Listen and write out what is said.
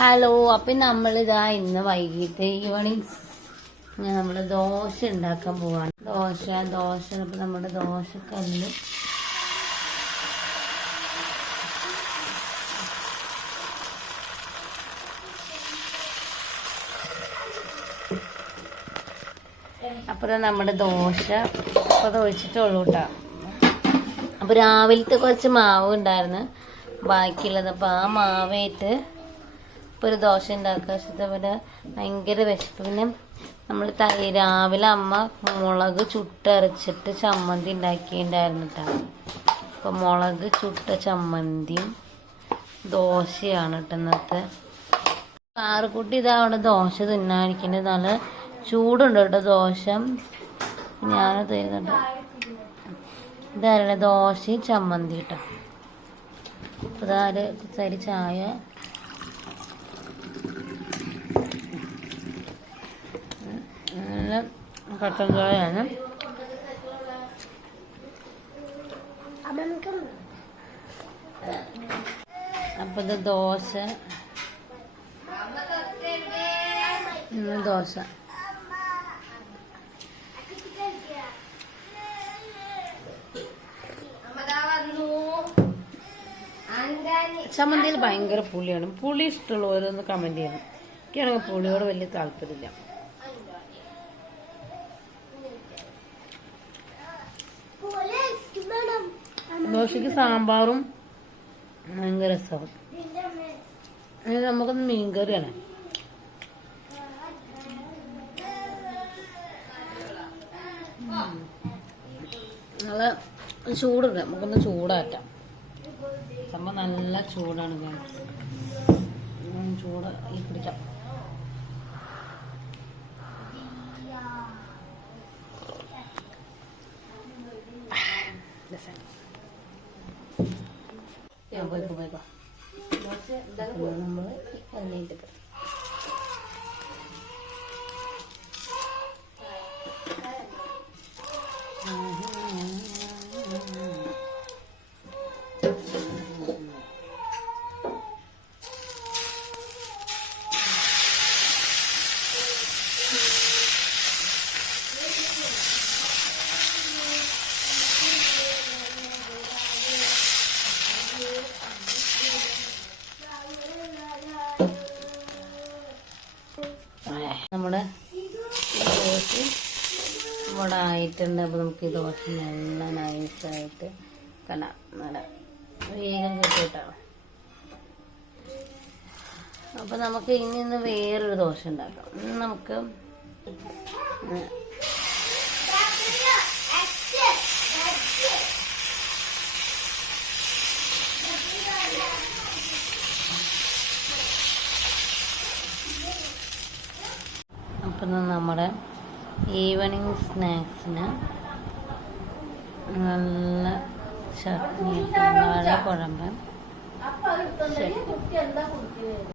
Hello അപ്പം നമ്മളിതാ ഇന്ന് വൈകിട്ട് ഈവണിങ് നമ്മൾ ദോശ ഉണ്ടാക്കാൻ പോവാണ്. ദോശ ദോശ അപ്പം നമ്മുടെ ദോശക്കല്ല്. അപ്പോൾ നമ്മുടെ ദോശ അപ്പോൾ ഒഴിച്ചിട്ടുള്ളൂ കേട്ടോ അപ്പോൾ രാവിലത്തെ കുറച്ച് മാവ് ഉണ്ടായിരുന്നു ബാക്കിയുള്ളത് അപ്പോൾ ആ മാവായിട്ട് ഇപ്പോൾ ഒരു ദോശ ഉണ്ടാക്കുക. പക്ഷേ ഇവിടെ ഭയങ്കര വിശപ്പ്. പിന്നെ നമ്മൾ തൈ രാവിലെ അമ്മ മുളക് ചുട്ടരച്ചിട്ട് ചമ്മന്തി ഉണ്ടാക്കിയിട്ടുണ്ടായിരുന്നു കേട്ടോ അപ്പോൾ മുളക് ചുട്ട ചമ്മന്തിയും ദോശയാണ് കേട്ടോ ഇന്നത്തെ. കാറുകുട്ടി ഇതാ അവിടെ ദോശ തിന്നാനിരിക്കുന്നത് നല്ല ചൂടുണ്ട് കേട്ടോ ദോശ. ഞാൻ തരുന്നുണ്ട് ഇതാരുടെ ദോശയും ചമ്മന്തി കേട്ടോ അപ്പോൾ ഇതാര്? തരി ചായ? നല്ല കട്ടൻ ചായയാണ്. അപ്പോൾ ഇത് ദോശ. ദോശ. ചമ്മന്തിയിൽ ഭയങ്കര പുളിയാണ്. പുളി ഇഷ്ടമുള്ളവരൊന്ന് കമന്റ് ചെയ്യണം. എനിക്കാണെങ്കിൽ പുളിയോട് വലിയ താല്പര്യമില്ല. ദോശക്ക് സാമ്പാറും ഭയങ്കര രസമാണ് നമുക്കൊന്ന് മീൻകറിയാണ് നല്ല ചൂടുണ്ട്. നമുക്കൊന്ന് ചൂടാറ്റാം. സംഭവം നല്ല ചൂടാണ് ചൂട് ഈ പിടിക്കാം പോയിക്കോ പോയിക്കോ. നമ്മൾ എണ്ണയിട്ട് ഇവിടെ ആയിട്ടുണ്ട് അപ്പോൾ നമുക്ക് ഈ ദോശ നല്ല നൈസായിട്ട് കടാം നല്ല വേഗം കിട്ടിയിട്ടാണ് അപ്പോൾ നമുക്ക് ഇനി വേറൊരു ദോശ ഉണ്ടാക്കാം. നമുക്ക് അപ്പൊ അപ്പം നമ്മുടെ ഈവനിങ് സ്നാക്സിന് നല്ല ചട്നി വാഴ കുഴമ്പ്.